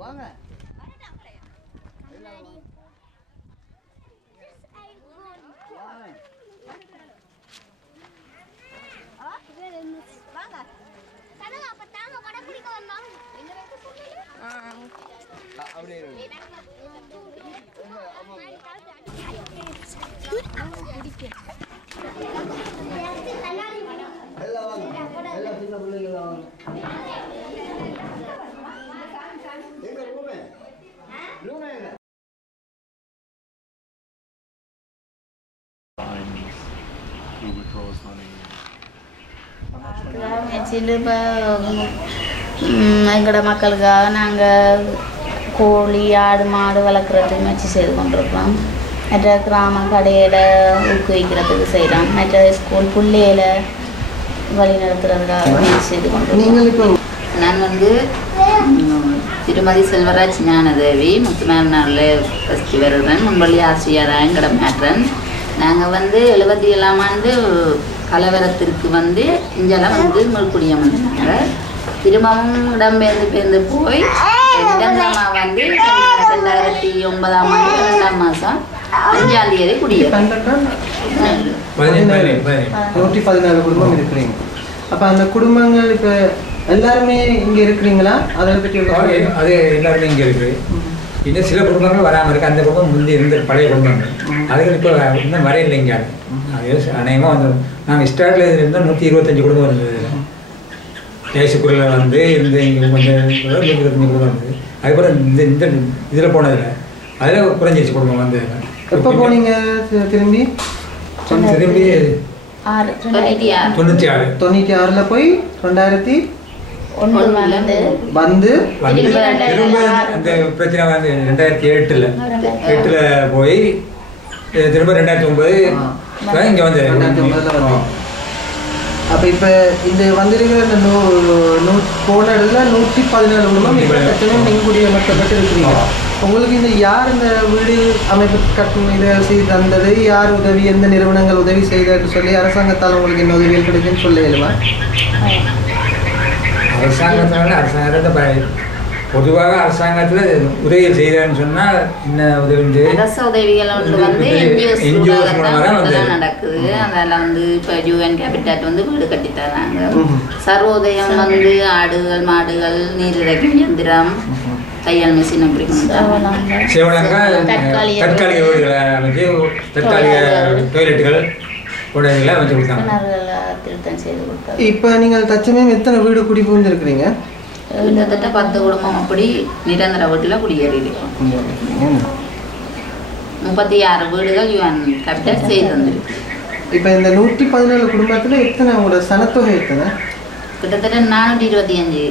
வாங்க எங்களோட மக்களுக்காக நாங்கள் கோழி ஆடு மாடு வளர்க்குறதுக்கு முயற்சி செய்து கொண்டிருக்கிறோம். மற்ற கிராம கடையில் ஊக்குவிக்கிறதுக்கு செய்கிறோம். மற்ற ஸ்கூல் பிள்ளையில வழி நடத்துறதுக்காக முயற்சி செய்து கொண்டிருக்கோம். நான் திருமதி செல்வராஜ் ஞானதேவி முத்துமாரில் ஃபஸ்ட்டு வருகிறேன். முன்பள்ளி ஆசிரியராக எங்கட மாற்றன். நாங்கள் 77ஆம் ஆண்டு கலவரத்திற்கு இங்கெல்லாம் முழுக்குடியம் வந்தாங்க. திரும்பவும் இடம்பெயர்ந்து போய் 2009ஆம் ஆண்டு 2ஆம் மாதம் 5ஆம் தேதி குடியேறினோம். 114 குடும்பம் இருக்கிறீங்க. அப்போ அந்த குடும்பங்கள் இப்போ எல்லாருமே இங்கே இருக்கிறீங்களா? அதை பற்றி அது எல்லாருமே இங்கே இருக்குது. இன்னும் சில குடும்பங்கள் வராமல் இருக்குது. அந்த குடும்பம் முந்தி இருந்த பழைய குடும்பங்கள் அதுகள் இப்போ இன்னும் வரையில்லைங்க. அது அநேகமாக நாங்கள் ஸ்டார்டில் இருந்தால் 125 குடும்பம் இருந்தது. தேசக்குறையில் இருந்து இங்கே கொஞ்சம் 125 குடும்பம் இருந்தது. அதுக்கப்புறம் இந்த இதில் போனதில்லை. அதில் குறைஞ்சிருச்சு குடும்பம் வந்தது. எப்போ போனீங்க திரும்பி? 96 போய் 2001 வந்து திரும்ப அந்த பிரச்சனை 2008 போய் திரும்ப 2009 இங்கே வந்து 2009 வந்தோம். அப்போ இப்போ இந்த வந்திருக்கிற போன இடத்துல 114 குடும்பம் நீங்கள் குடியமர்த்தப்பட்டு இருக்கிறீங்க. உங்களுக்கு இந்த யார் இந்த வீடு அமைப்பு கட்டணம் இதை செய்து தந்தது, யார் உதவி, எந்த நிறுவனங்கள் உதவி செய்தன்னு சொல்லி அரசாங்கத்தால் உங்களுக்கு என்ன உதவிகள் கிடைக்குன்னு சொல்ல இயலுமா? அரசாங்கத்தினால பொதுவாக அரசாங்கத்தில் உதவி செய்தான்னு சொன்னால் என்ன உதவி? அரச உதவிகள் NGOs மூலமாக நடக்குது. அதெல்லாம் இப்போ UN Habitat வீடு கட்டி தராங்க. சர்வோதயம் ஆடுகள் மாடுகள் நீரிறக்கும் இயந்திரம் தையல் மிஷின் அப்படி தற்காலிக வீடுகளை அமைச்சு தற்காலிக டாய்லெட்டுகள் உடைகளை அமைச்சு கொடுத்தாங்க. இப்போ நீங்கள் தற்சமயம் எத்தனை வீடு குடி புகுந்திருக்கிறீங்க? கிட்டத்தட்ட 10 குடும்பம் அப்படி நிரந்தர வீட்டில் குடியேறியிருக்கோம். 36 வீடுகள் UN Habitat செய்து வந்திருக்கு. இப்போ இந்த 114 குடும்பத்தில் எத்தனை உங்களோட சனத்தொகை எத்தனை? கிட்டத்தட்ட 425.